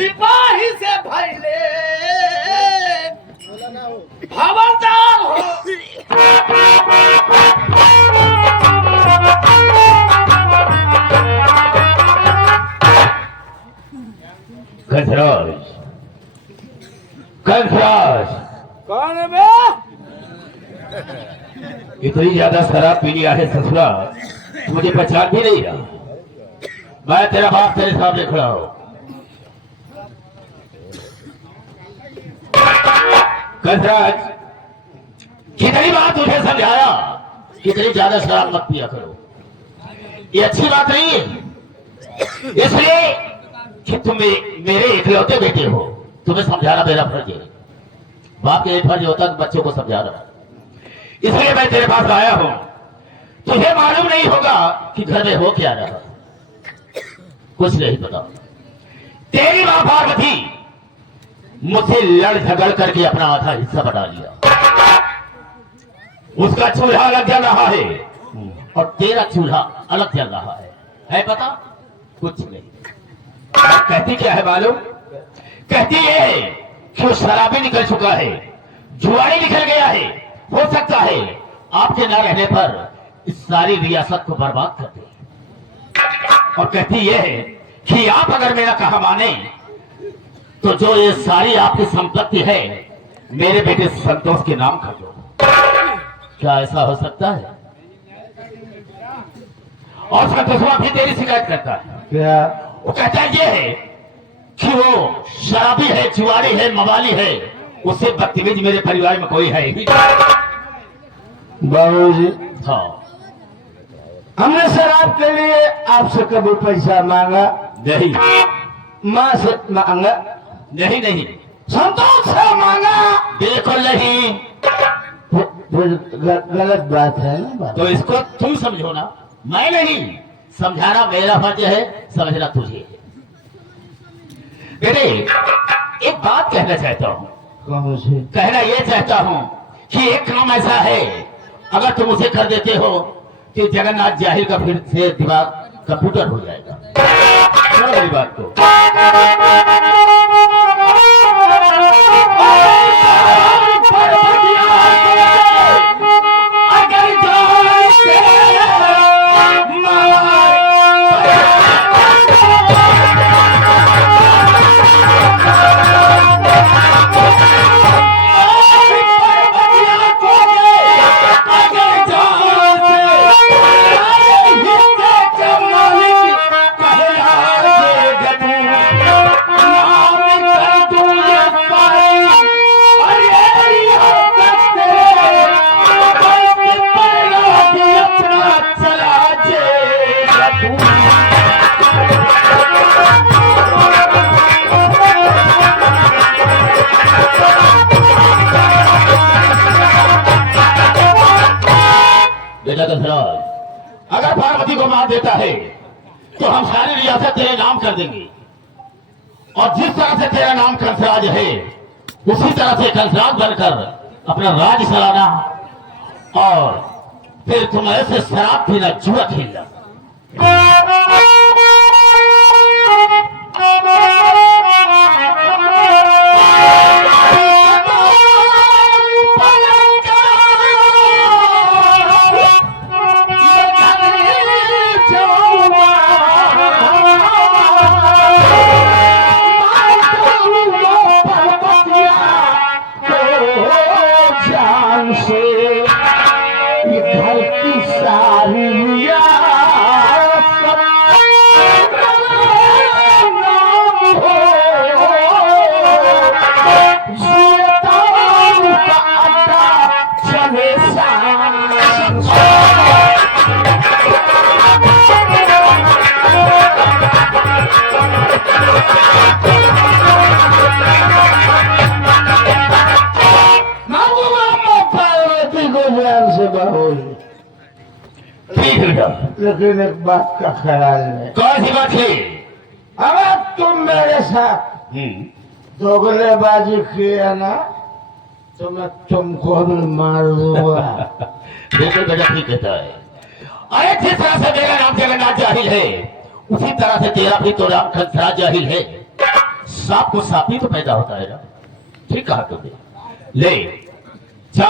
सिपाही से भैले हवलदार हो। कंसराज, कंसराज, कौन है बे? इतनी ज्यादा शराब पी लिया है ससुरा, मुझे पहचान भी नहीं रहा। मैं तेरा बाप तेरे सामने खड़ा हूं। कंसराज, कितनी बार तुझे समझाया कितनी ज्यादा शराब मत पिया करो, ये अच्छी बात नहीं है। इसलिए कि तुम मेरे इकलौते बेटे हो, तुम्हें समझाना मेरा फर्ज है। बाप के फर्ज होता है बच्चों को समझाना। इसलिए मैं तेरे पास आया हूं। तुझे मालूम नहीं होगा कि घर में हो क्या रहा, कुछ नहीं पता। तेरी मां पार्वती मुझसे लड़ झगड़ करके अपना आधा हिस्सा बढ़ा लिया। उसका चूल्हा अलग जल रहा है और तेरा चूल्हा अलग जल रहा है पता? कुछ नहीं। कहती क्या है मालूम? कहती है कि वो शराबी निकल चुका है, जुआरी निकल गया है, हो सकता है आपके न रहने पर इस सारी रियासत को बर्बाद कर दे। और कहती यह है कि आप अगर मेरा कहा माने तो जो ये सारी आपकी संपत्ति है मेरे बेटे संतोष के नाम कर दो। क्या ऐसा हो सकता है? और संतोष भी तेरी शिकायत करता है। क्या? वो कहता है ये है कि वो शराबी है, जुआरी है, मवाली है, उससे बदतमीज मेरे परिवार में कोई है ही। बाबूजी, हाँ, हमने शराब के लिए आपसे कभी पैसा मांगा नहीं, माँ से मांगा नहीं, नहीं, संतोष से मांगा? बिल्कुल नहीं। गलत बात है ना बात? तो इसको तुम समझो ना, मैं नहीं। समझाना मेरा फर्ज है, समझना तुझे है। बेटे, एक बात कहना चाहता हूँ। कौन से? कहना ये चाहता हूँ कि एक काम ऐसा है, अगर तुम उसे कर देते हो कि जगन्नाथ जाहिर का फिर से दिमाग कंप्यूटर हो जाएगा। सुनो मेरी बात को। अगर पार्वती को मार देता है तो हम सारी रियासत तेरे नाम कर देंगे, और जिस तरह से तेरा नाम कंसराज है उसी तरह से कंसराज बनकर अपना राज चलाना, और फिर तुम ऐसे शराब पीना, जुआ खेलना। लेकिन एक बात का ख्याल है। कौन सी बात है? अगर तुम मेरे साथ दोगलेबाजी किया ना तो मैं तुमको भी मार दूंगा। बिल्कुल बेटा ठीक कहता है। अरे जिस तरह से मेरा नाम जगन्नाथ जाहिल है उसी तरह से तेरा भी तो नाम कंसराज जाहिल है। सांप को सांप ही तो पैदा होता है ना। ठीक कहा तुमने। ले जा,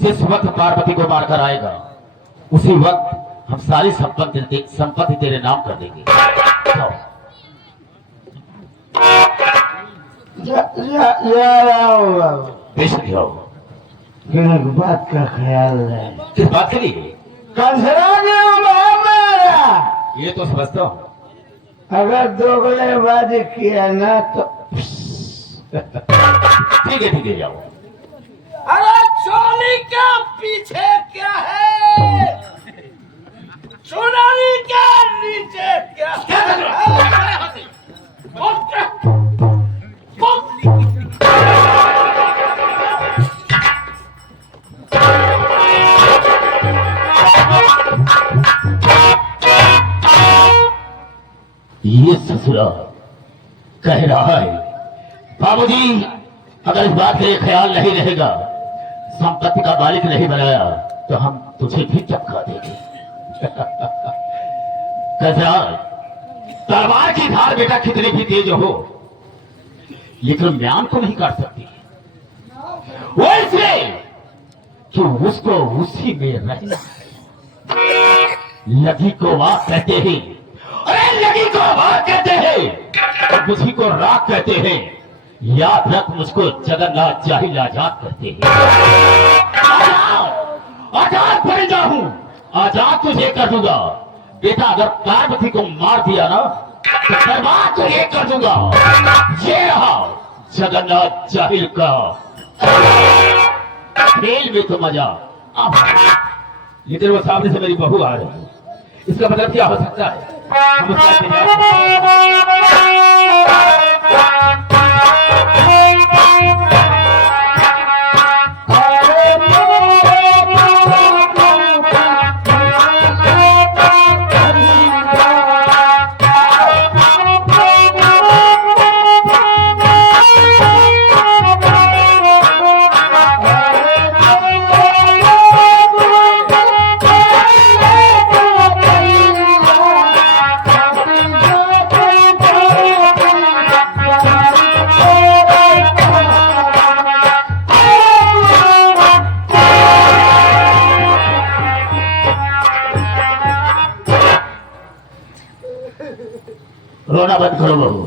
जिस वक्त पार्वती को मारकर आएगा उसी वक्त हम सारी संपत्ति तेरे नाम कर देंगे। जाओ। बेशक जाओ। एक बात का ख्याल है। किस बात के लिए? कंसरा ने मारा। ये तो समझता हूँ। अगर दोगलेबाजी किया ना तो ठीक है जाओ। अरे चोली के पीछे क्या है? चुनरी के नीचे क्या है? ये ससुरा कह रहा है बाबूजी, अगर इस बात का ये ख्याल नहीं रहेगा, संपत्ति का मालिक नहीं बनाया तो हम तुझे भी चमका देंगे। कसरा, तलवार की धार बेटा कितनी भी तेज हो लेकिन म्यान को नहीं काट सकती। वो इसलिए कि उसको उसी में रहना है। लगी को वाक कहते हैं, अरे लगी को वाक कहते हैं, उसी को राख कहते हैं। याद रख, मुझको जगन्नाथ जाहिल आजाद कहते हैं। आजाद परिंदा हूं, आजाद तुझे कर दूंगा बेटा। अगर पार्वती को मार दिया ना तो बर्बाद तुझे कर दूंगा। ये रहा जगन्नाथ जाहिल का खेल में तो मजा। लेकिन वो सामने से मेरी बहू आ रही है, इसका मतलब क्या हो सकता है? हम रोना बंद करो बहू।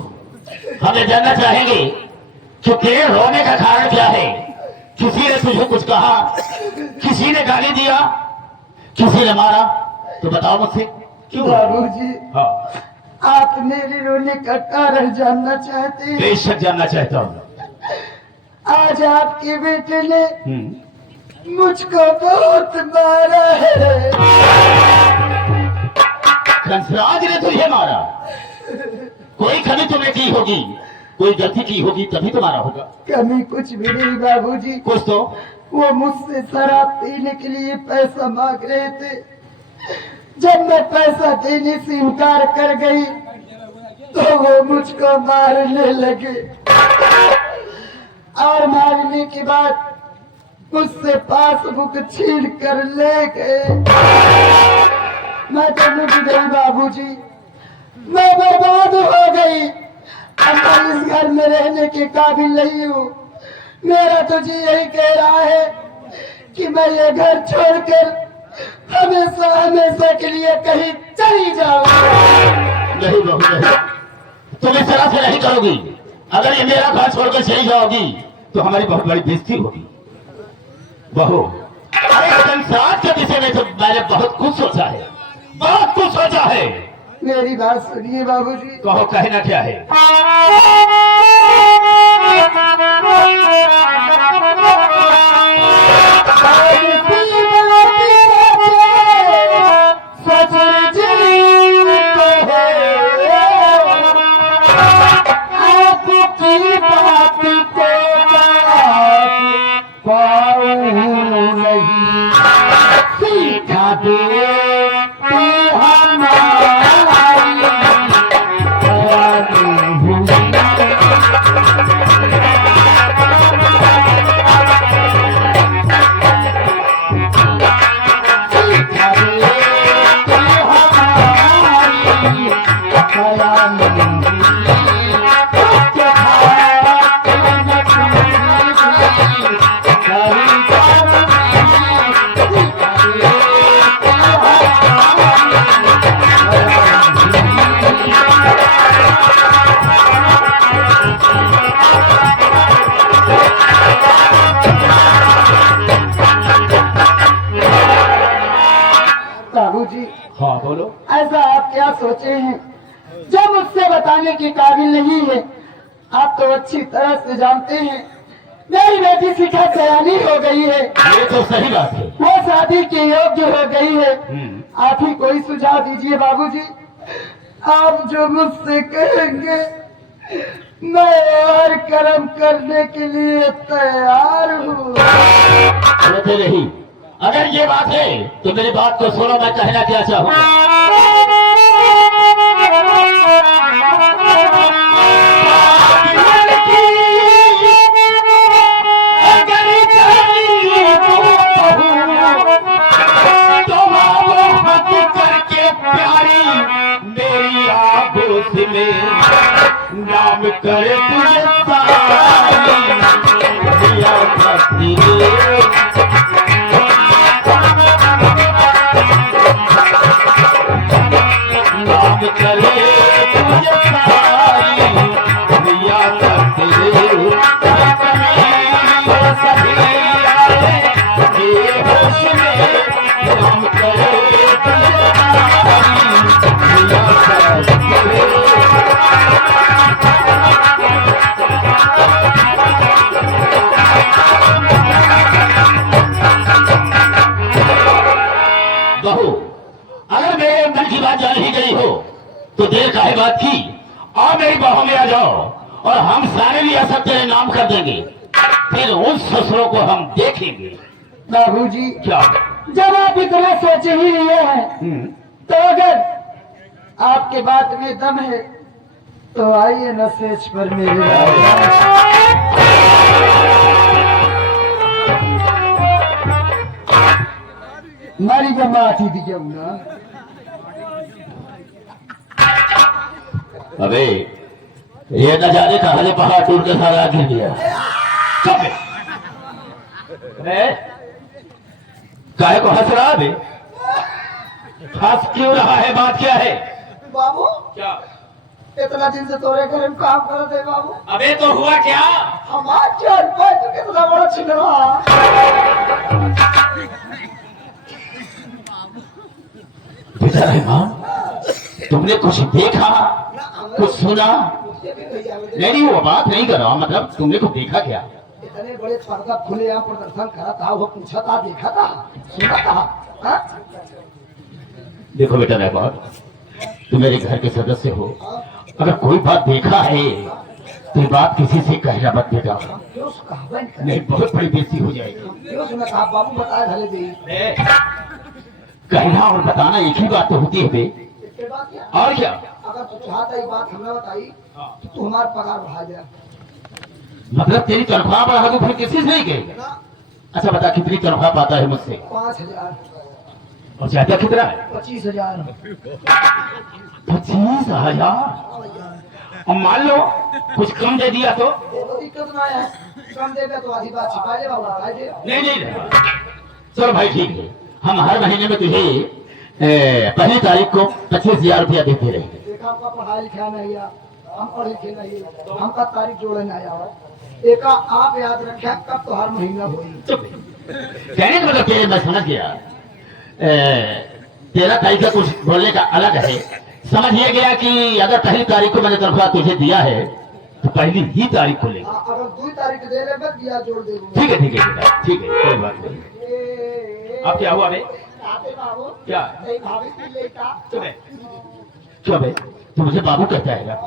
हमें जानना चाहेंगे कि तेरे रोने का कारण क्या है? किसी ने तुझे कुछ कहा? किसी ने गाली दिया? किसी ने मारा? तो बताओ मुझसे क्यों? बाबूजी, हाँ, आप मेरे रोने का कारण जानना चाहते हैं? बेशक जानना चाहता हूँ। आज आपके बेटे ने मुझको बहुत मारा है। कंसराज ने तुझे मारा? कोई कमी तुमने की होगी, कोई गलती की होगी तभी तुम्हारा होगा। कमी कुछ भी नहीं बाबूजी। कुछ तो वो मुझसे शराब पीने के लिए पैसा मांग रहे थे। जब मैं पैसा देने से इनकार कर गई तो वो मुझको मारने लगे और मारने के बाद मुझसे पासबुक छीन कर ले गए। मैं तो लुट गई बाबूजी, मैं बर्बाद हो गई। अब मैं इस घर में रहने के काबिल नहीं हूँ। मेरा तो जी यही कह रहा है कि मैं ये घर छोड़कर हमेशा हमेशा के लिए कहीं चली जाऊँ। नहीं बहू, नहीं, तुम इस तरह से नहीं करोगी। अगर ये मेरा घर छोड़कर चली जाओगी तो हमारी बहुत बड़ी बेइज्जती होगी। बहू, अरे संसार के विषय में तो मैंने बहुत कुछ सोचा है, बहुत कुछ सोचा है। मेरी बात सुनिए बाबूजी। कहो, कहना क्या है? जो मुझसे बताने के काबिल नहीं है। आप तो अच्छी तरह से जानते हैं मेरी बेटी शिखा सयानी हो गई है, ये तो सही बात है। वो शादी के योग्य हो गई है। आप ही कोई सुझाव दीजिए बाबूजी। आप जो मुझसे कहेंगे मैं और कर्म करने के लिए तैयार हूँ। रोते नहीं। अगर ये बात है तो मेरी बात को सुनो, मैं कहना क्या चाहूँ। मेरी आंखों से नाम करे तुझे सारी दिया भक्ति नाम करे तुझे सारी दिया भक्ति सभी आए ये होश में नाम करे तुझे बहू, अगर मेरे मन की बात जान ही गई हो तो देर काहे बात की। और मेरी बाहों में आ जाओ और हम सारे भी ऐसा तेरे नाम कर देंगे, फिर उन ससुरों को हम देखेंगे। बाबूजी क्या? जब आप इतना सोच ही लिए हैं तो अगर आपके बात में दम है तो आइए न सेज पर मेरे मारी जमाती दी क्यों ना। अबे ये नजारे का हले पहाड़ टूट के सारा गिर गया। काहे को हंस रहा है? हंस क्यों रहा है? बात क्या है? बाबू क्या? इतना दिन से तोरे घर में काम कर रहे बाबू। अबे तो हुआ क्या? हमारा चार पाँच तो कितना बड़ा छिन रहा। बेटा रहमान, तुमने कुछ देखा, कुछ सुना? नहीं वो बात नहीं कर रहा, मतलब तुमने कुछ देखा क्या? इतने बड़े पर्दा खुले यहाँ प्रदर्शन करा था, वो पूछा था, देखा था, सुना था। हाँ? देखो बेटा रहमान, तुम मेरे घर के सदस्य हो, अगर कोई बात देखा है तो ये बात किसी से कहना मत बेटा, क्यों कहा? नहीं बहुत बड़ी बेइज्जती हो जाएगी। क्यों सुना कहा? बाबू बताया भले भी। कहना और बताना एक ही बात तो होती है बे। इसके बाद क्या? और क्या? अगर तू चाहता ये बात हमें बताई तो तू हमारा पगार बढ़ा दे। मतलब तेरी तनख्वाह बढ़ा दो फिर किसी से नहीं कहेगा? अच्छा बता कितनी तनख्वाह पाता है मुझसे? 5,000। और चाहता कितना है? 25,000। 25,000? अब मान लो कुछ कम दे दिया तो? देखो दिक्कत ना है, कम देगा तो आधी बात छिपा ले बाबू, बता दे। नहीं चलो भाई ठीक है, हम हर महीने में तुझे पहली तारीख को 25,000 रुपया देते रहेंगे। देखा आपका पढ़ाई लिखा नहीं है, हम पढ़े लिखे नहीं, हमका तारीख जोड़े नहीं आया। एक आप याद रखे कब तो हर महीना होगी। कहने का मतलब तेरे मैं समझ गया, 13 तारीख का कुछ बोलने का अलग है। समझ ये गया कि अगर पहली तारीख को मैंने तनख्वाह तुझे दिया है तो पहली ही तारीख को लेगा। अगर 2 तारीख दे ले बस दिया जोड़ दे। ठीक है बेटा, ठीक है कोई बात नहीं। अब क्या हुआ बे? बाबू क्या? नहीं भाभी की लेटा। क्यों बे? तू मुझे बाबू कहता है?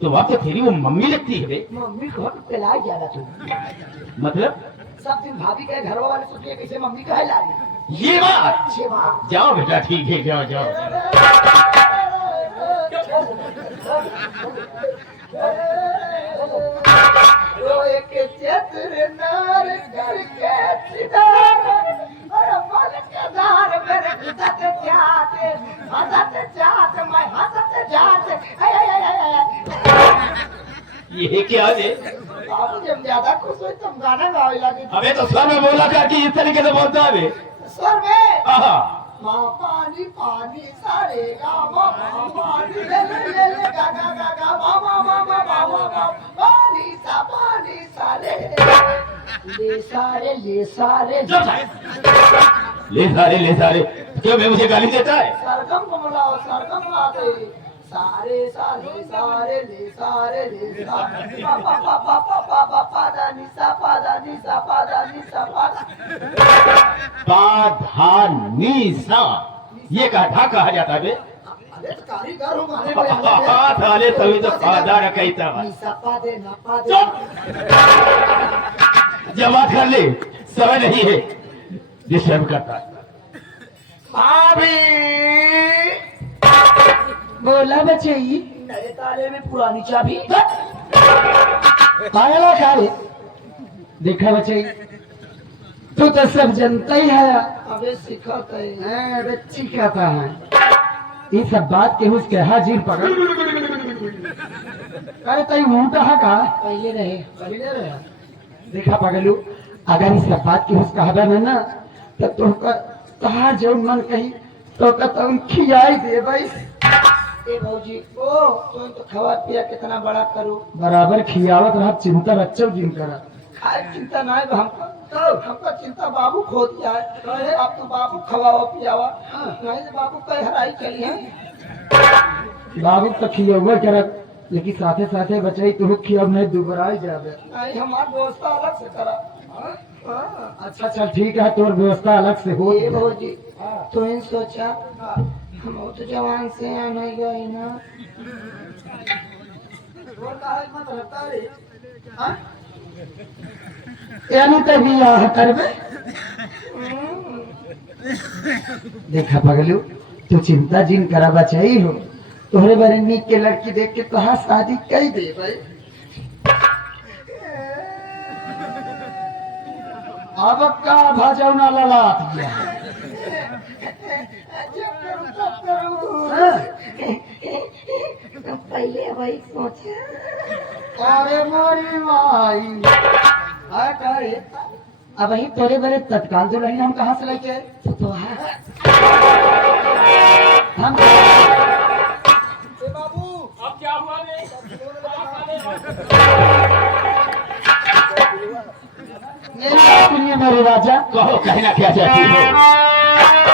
तो वहाँ तो तेरी वो मम्मी लगती है बे। मम्मी को पिला गया तू। मतलब सब दिन भाभी के घर वाले सोचिए कैसे मम्मी कहे ला रही। ये बात? अच्छी बात। जाओ बेटा ठीक है, जाओ जाओ। एक चतुर नार करके सितार और मन के दार मेरे हंसत जात मैं हंसत जात। ये क्या है? बाबू जब ज्यादा खुश हुई तुम गाना गावे लगे। अबे तो सर में बोला था कि इस तरीके से बोलता है। सर में आहा, माँ पानी पानी सारे गा मा पानी ले गा गा गा गा मा मा मा मा मा मा मा पानी सारे ले सारे ले सारे क्यों बे मुझे गाली देता है? सरगम को बुलाओ, सरगम गा दे। सारे सारे सारे ले सारे ले सा पा पा पा पा पा पा पा पा दा नि सा पा दा नि सा पा दा नि सा पा दा पाधा नीसा ये कहा कहा जाता है बे? अरे तो कारीगर हो गाने बजाने हाँ थाले तभी तो पाधा रखा था। नि सा पा दे ना पा दे जमा कर ले, समय नहीं है डिस्टर्ब करता। भाभी बोला बचई नए ताले में पुरानी चाबी पागला कारे देखा बचई तू तो सब जनता ही है अबे सिखाता है अबे सिखाता है ये सब बात के उसके हाजिर पकड़ अरे तई मुंह कहा का पहले रहे देखा पगलू अगर इस सब बात की उसका हवा है ना तो तुमका कहा जो मन कही तो तुम खियाई दे भाई ए भौजी ओ तुम तो खवा पिया कितना बड़ा करो बराबर खियावत रहा चिंता बच्चों जिन करा खाए चिंता ना है हमको चिंता बाबू खो दिया है अब तो बाबू खवावा पियावा नहीं तो बाबू कई हराई चली है बाबू तो खियावा करत लेकिन साथे साथे बचाई तू खियाव नहीं दुबराई जावे नहीं हमार व्यवस्था अलग से करा अच्छा चल ठीक है तोर व्यवस्था अलग से हो ये भौजी तो इन सोचा हम तो जवान से नहीं गई ना यानी तो बियाह करबे देखा पगलू तू चिंता जिन करा बचाई हो तोहरे बारे नीक के लड़की देख के तो हाँ शादी कई दे भाई अब का भाजाऊ ना ललाट गया पहले भाई सोचा अरे मोरी माई अब ही तोरे बड़े तत्काल जो नहीं हम कहाँ से लेके आए तो है हम बाबू अब क्या हुआ सुनिए मेरे राजा कहो कहना क्या चाहती हो?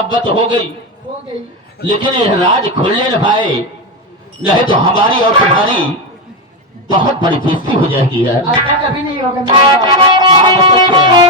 मोहब्बत हो गई, हो गई। लेकिन यह राज खुलने न पाए, नहीं तो हमारी और तुम्हारी बहुत बड़ी बेइज्जती हो जाएगी यार। ऐसा कभी नहीं होगा मेरे बाबा। आप सकते हैं।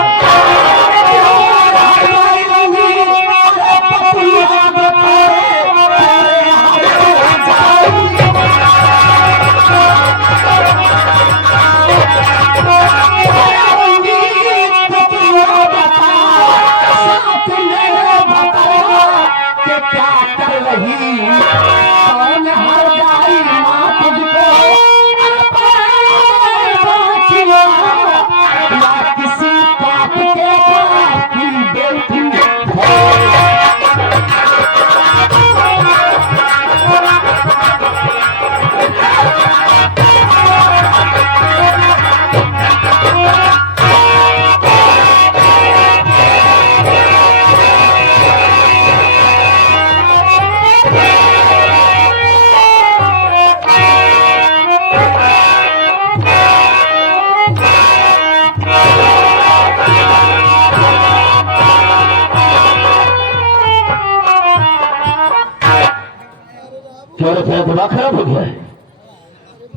क्यों तेरा दिमाग खराब हो गया है?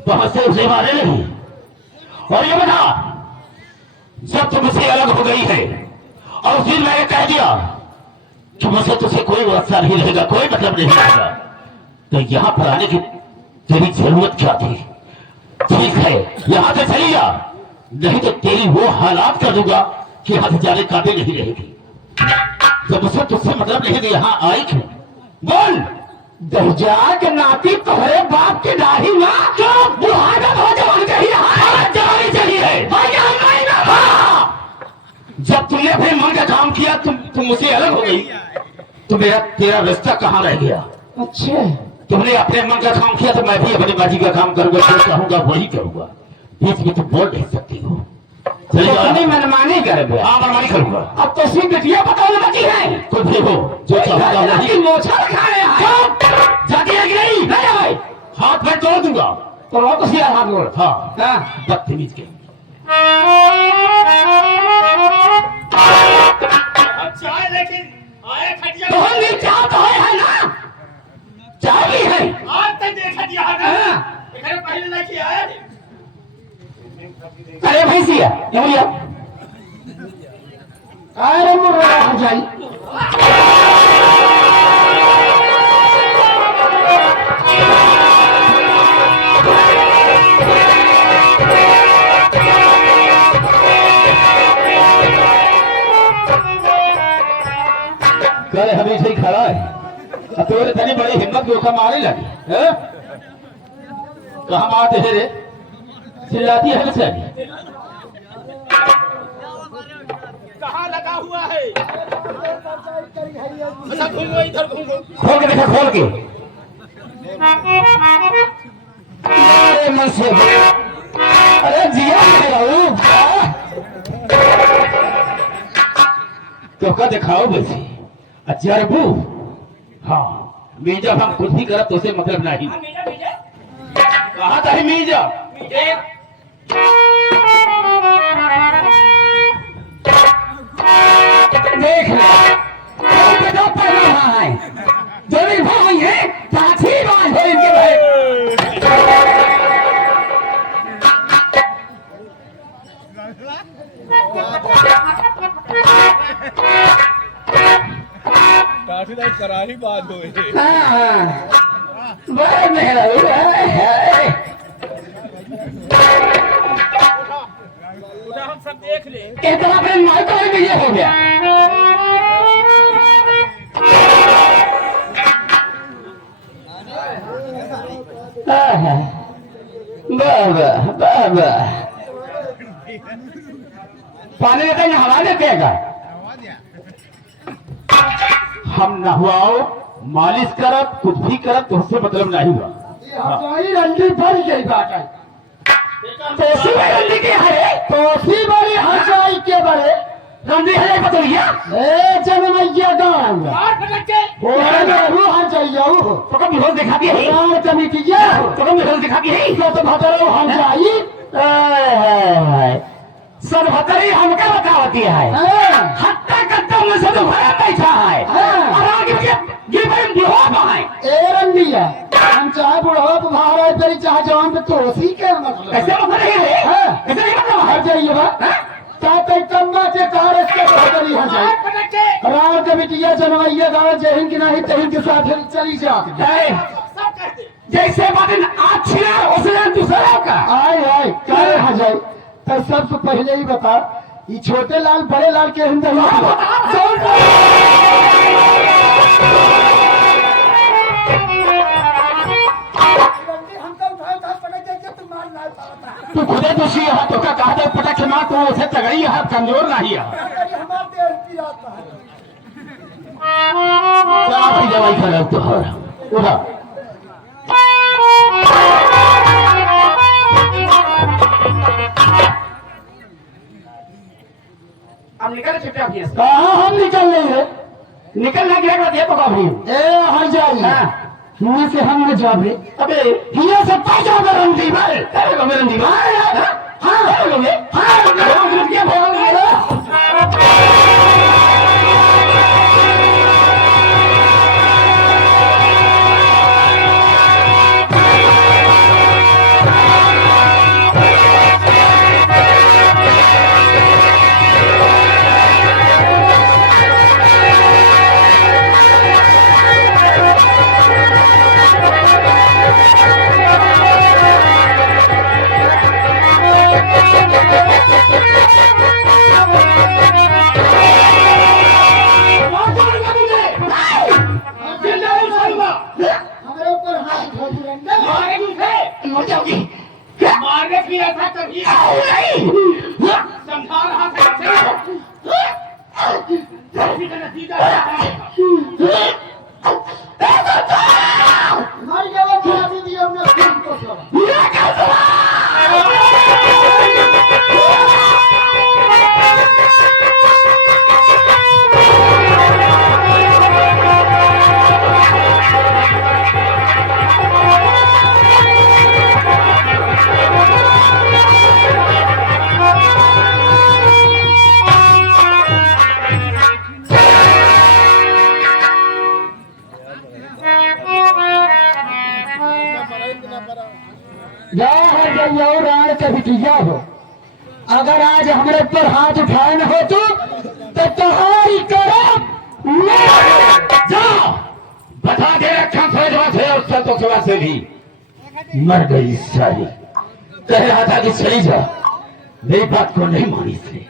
वहां से उसे मारे नहीं। और ये बता, जब तुमसे अलग हो गई है और फिर मैंने कह दिया कि मुझसे तुझे कोई वास्ता नहीं रहेगा, कोई मतलब नहीं रहेगा, तो यहां पर आने की तेरी जरूरत क्या थी? ठीक है, यहां से चली जा, नहीं तो तेरी वो हालात कर दूंगा कि हाथ जाने काबिल नहीं रहेगी। जब मुझसे तुझसे मतलब नहीं, तो यहां आई क्यों? बोल। दहजा के नाती तोहरे बाप के दाढ़ी माँ क्यों बुढ़ाना हो जवान चाहिए जवानी चाहिए। जब तुमने अपने मन का काम किया, तुम मुझसे अलग हो गई, तो तेरा रिश्ता कहाँ रह गया? अच्छा, तुमने अपने मन का काम किया तो मैं भी अपनी बाजी का काम करूंगा, जो चाहूंगा वही करूंगा। बीच में तुम बोल नहीं सकती हो। चले जाओ। अपनी मनमानी कर। हाँ, मनमानी करूंगा। अब तो सिर्फ बिटिया बताओ बची है, तुम भी हो, जो चाहूंगा वही। मोछा खाए जाती है कि नहीं? नहीं भाई, हाथ में तोड़ दूंगा। तो वो तो सीधा हाथ बोल। हाँ, हाँ, बदतमीज के। चाय लेकिन आए खटिया तो हम भी चाह तो है ना, चाह भी है आज तक देखा दिया है ना, इधर पहले लेके आया। अरे भैंसिया ये अरे मुर्रा हो जाई। कल हमेशा ही खड़ा है, अब तो इतनी बड़ी हिम्मत धोखा मारे लगी है? कहाँ मारते है रे? चिल्लाती है मुझसे। कहाँ लगा हुआ है? अच्छा घूमो, इधर घूमो। खोल के देखा, खोल के। अरे मन से अरे जिया तो का दिखाओ वैसे अजरबू। हाँ, मीजा हम खुद भी करब तो उसे मतलब नहीं। कहा था मीजा? देख ले पड़ रहा है, जो भी भाई है साथी बात है इनके भाई। कराही बात हुई। बड़े मेहरा है, हम सब देख ले। इतना अपने मायका में ये हो गया। बाबा बाबा पानी लेते हैं, हवा देते हैं। हम नहवाओ, मालिश करब, कुछ भी करब तो उससे मतलब नहीं हुआ। हमारी रंडी भर गई बात है। तोसी में रंडी के है, तोसी बड़ी हजाई के बड़े रंडी है बतौलिया। ए जनमैया गाँव और पटक के ओए मेरू हजाइयाऊ तो कब बिहोश दिखा दिया है, राम कमिटिया तो कब बिहोश दिखा दिया है। तो भटरो हजाई सर्वतरी हमके बतावती है हाँ, हत्या करता हूँ से तो भरा बैठा है हाँ। और आगे ये भाई बुढ़ो है ए रंडिया हम चाहे बुढ़ो तो भाड़ा तेरी चाहे जवान पे तो उसी के मतलब कैसे मतलब है हाँ। कैसे नहीं मतलब है हट जाइए बा क्या तय कम्मा के कार इसके बदली हट जाए पटक के राव के बिटिया जनवैया गाँव जहिन की नहीं तहिन के साथ चली जा सब कहते जैसे बात आज छिड़ा उसने दूसरा का आए क्या रहा जाए तो सबसे पहले ही बता ये छोटे लाल बड़े लाल के हिंदू तू खुदे दोषी है तो क्या कहते पटक के मार तो उसे तगड़ी है कमजोर नहीं है क्या दवाई खा तो है उधर अब निकल छुट्टियां भी कहाँ हम निकल रहे हैं निकलना क्या करते हैं तो कभी ए हट जाइए हाँ। मुँह से हम न जावे अबे हिया से पैसा में रंडी भाई तेरे को मेरे दीवार है हाँ तेरे को ये हाँ क्या बोल रहे हमारे ऊपर हाथ उठा दी रंडा मर जाओगी मारने की ऐसा कभी समझा रहा था नतीजा हमारी जगह खिला दी हमने खून को सब राण के बिटिया हो अगर आज हमारे पर हाथ उठाए न हो तो तुम्हारी करब जाओ बता दे रखा फौजवा से और संतोषवा से भी मर गई सारी कह रहा था कि चली जा मेरी बात को नहीं मानी थी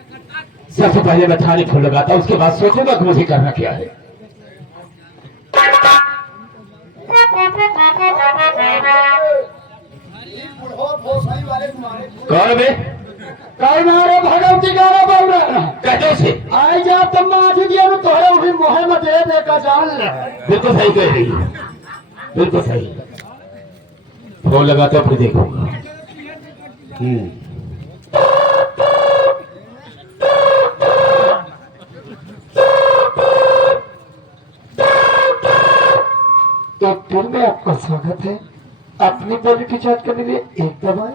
सबसे पहले मैं थाने को लगाता उसके बाद सोचूंगा कि मुझे करना क्या है कौन बे कल मारे भगवती गाना बोल रहे हैं कहते से आई जा तुम आज दिया न तोहरे उठी मोहे में दे दे का जान ले बिल्कुल सही कह रही है बिल्कुल सही फोन लगाता फिर देखूंगा तो फिर में आपका स्वागत है अपनी बोली की जांच करने के लिए एक दवाएं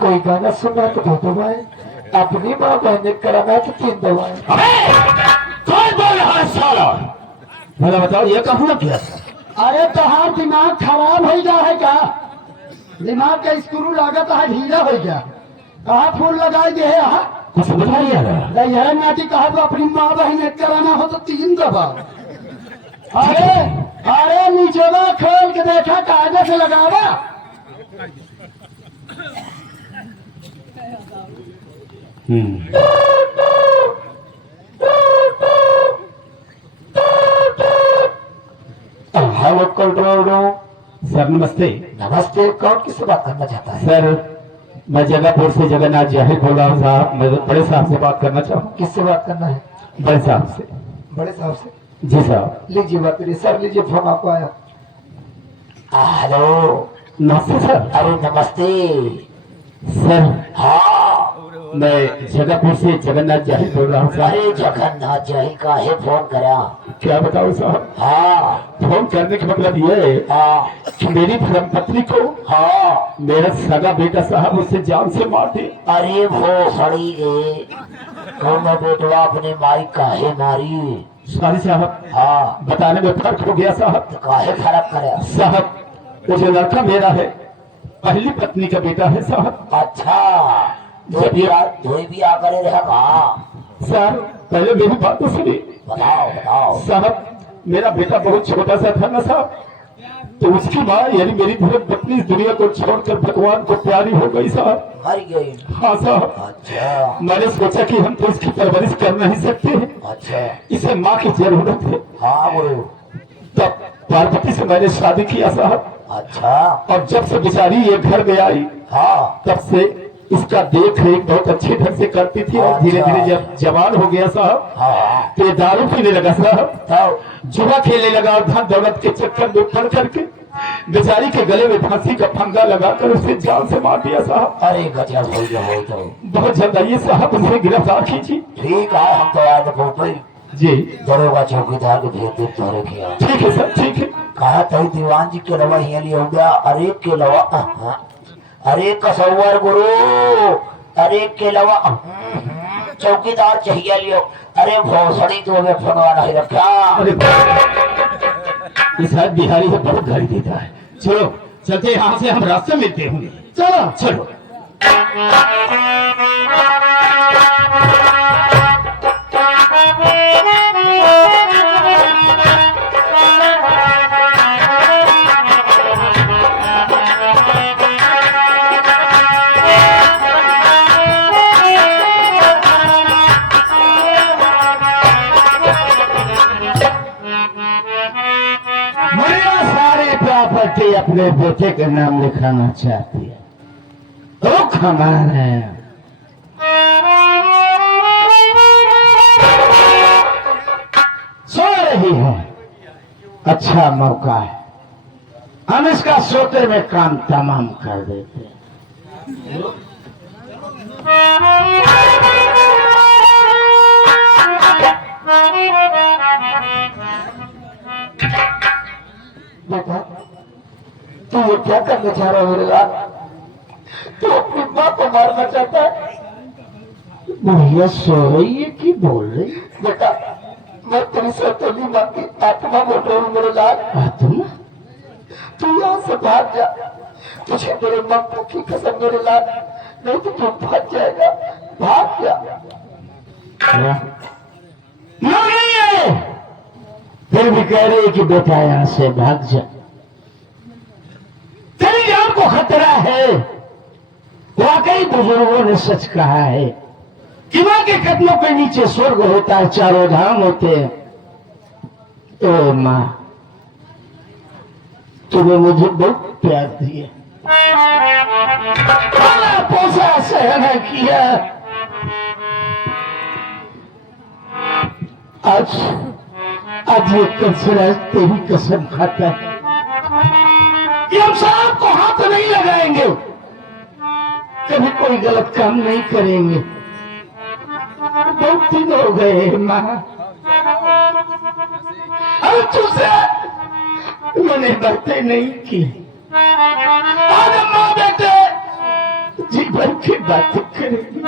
कोई गाना सुनना तो दो दवाएं अपनी माँ बहन ने कराना तो 3 दवाएं कौन बोल रहा है साला मुझे बताओ ये कहाँ लग गया अरे तहार दिमाग खराब हो गया है क्या दिमाग का स्क्रू लागत है ढीला हो गया कहा फूल लगाए गए है कुछ समझ नहीं आ रहा यह नाटी कहा तो अपनी माँ बहन ने कराना हो तो 3 दवा अरे अरे नीचेवा खोल के देखा कायदे से लगावा हेलो कंट्रोल रूम सर नमस्ते नमस्ते कौन किससे बात करना चाहता है सर मैं जगहपुर से जगन्नाथ जाहिर बोल रहा हूँ साहब मैं बड़े साहब से बात करना चाहूँ किससे बात करना है बड़े साहब से बड़े साहब से जी साहब लीजिए बात करिए सर लीजिए फोन आपको आया हेलो नमस्ते सर अरे नमस्ते सर हाँ मैं जगहपुर से जगन्नाथ जाही बोल रहा हूँ साहब। अरे जगन्नाथ जाही का है फोन करा? क्या बताऊँ साहब? हाँ फोन करने का मतलब ये है हाँ कि मेरी धर्मपत्नी को हाँ। मेरा सगा बेटा साहब उससे जान से मार दी। अरे वो सड़ी गे कौन बेटवा अपने माई काहे मारी? सारी साहब हाँ बताने में फर्क हो गया साहब। तो काहे खराब करे? साहब वो जो लड़का मेरा है पहली पत्नी का बेटा है साहब। अच्छा धोई भी आ करे रहा का? साहब पहले मेरी बात तो सुनिए। बताओ बताओ। साहब मेरा बेटा बहुत छोटा सा था ना साहब, तो उसकी माँ यानी मेरी धर्म पत्नी इस दुनिया को छोड़कर भगवान को प्यारी हो गई साहब। मर गई? हाँ साहब। अच्छा मैंने सोचा कि हम तो इसकी परवरिश कर नहीं सकते हैं, अच्छा। इसे माँ की जरूरत है। हाँ गुरु। तब पार्वती से मैंने शादी किया साहब। अच्छा। और जब से बेचारी ये घर में आई हाँ तब से इसका देख रेख बहुत अच्छे ढंग से करती थी। और धीरे धीरे जब जवान हो गया साहब हाँ तो ये दारू पीने लगा साहब, तो जुआ खेलने लगा और धन दौलत के चक्कर में पड़ करके बेचारी के गले में फांसी का फंगा लगाकर उसे जान से मार दिया साहब। अरे गजब हो गया हो तो। बहुत जल्द आइए साहब उसे गिरफ्तार कीजिए। ठीक है हम तो आज भोपाल जी दरोगा चौकीदार के भेज दे तोरे किया। ठीक है सर ठीक है। कहा तो दीवान जी के अलावा यहाँ लिया हो गया। अरे के अलावा अरे कसौवर गुरु अरे के अलावा चौकीदार चाहिए लियो। अरे भोसड़ी तो हमें फगवा नहीं रखा। अरे ये शायद बिहारी है, बहुत गाली देता है। चलो चलते यहाँ से, हम रास्ते मिलते होंगे। चलो चलो। प्रॉपर्टी अपने बेटे के नाम लिखाना चाहती है, रुख हमारे सो रही है। अच्छा मौका है, हम इसका सोते में काम तमाम कर देते हैं। बेटा तू ये क्या करना चाह रहा है मेरे लाल? तू अपनी माँ को मारना चाहता है? भैया सो रही है कि बोल रही? बेटा मैं तेरी सौतेली माँ की आत्मा बोल रहा हूँ मेरे लाल। आत्मा? तू यहाँ से भाग जा, तुझे मेरे माँ की कसम मेरे लाल, नहीं तो तू भाग जाएगा। भाग जा। नहीं फिर भी कह रही है कि बेटा यहाँ से भाग जा, तेरी जान को खतरा है। वाकई बुजुर्गों ने सच कहा है कि मां के कदमों के नीचे स्वर्ग होता है, चारों धाम होते हैं। ओ मां तूने मुझे बहुत प्यार दिया, खाना पोसा सहना किया। आज ये कचरा तेरी कसम खाता है कि हम साहब को हाथ नहीं लगाएंगे, कभी कोई गलत काम नहीं करेंगे। बहुत दिन हो गए माँ, अब तुझसे मैंने बातें नहीं की। आज माँ बेटे जीवन की बातें करेंगे।